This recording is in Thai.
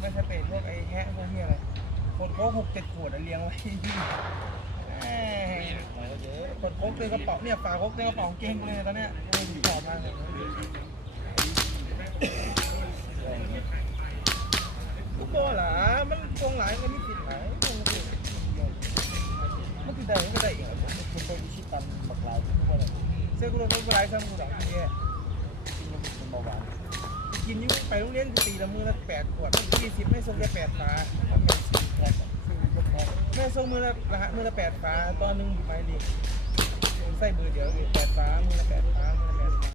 ไม่ใช่เป็ดพวกไอ้แฮะพวกนี้อะไรขวดโค้ก6-7 ขวดเลี้ยงไว้ขวดโค้กเต็มกระเป๋าเนี่ยฝาโค้กเต็มกระเป๋าเก่งเลยตอนเนี้ยชอบมากเลยทุกตัวหล่ะมันคงหลายมันไม่ผิดหลายมันติดได้ก็ได้อีกผมเป็นคนอิชิตันบักหลายทุกคนเลยเสื้อกุหลาบบักหลายซ้ำกุหลาบเนี่ยเป็นเบาหวานกินยุ่งไปโรงเรียนตีละมือละ8 ขวด20ไม่ส่งแค่8 ฝาแม่ส่งมือละ8 ฝาตอนนึงไม่รีบใส่เบอร์เดียว8 ฝามือละ8 ฝา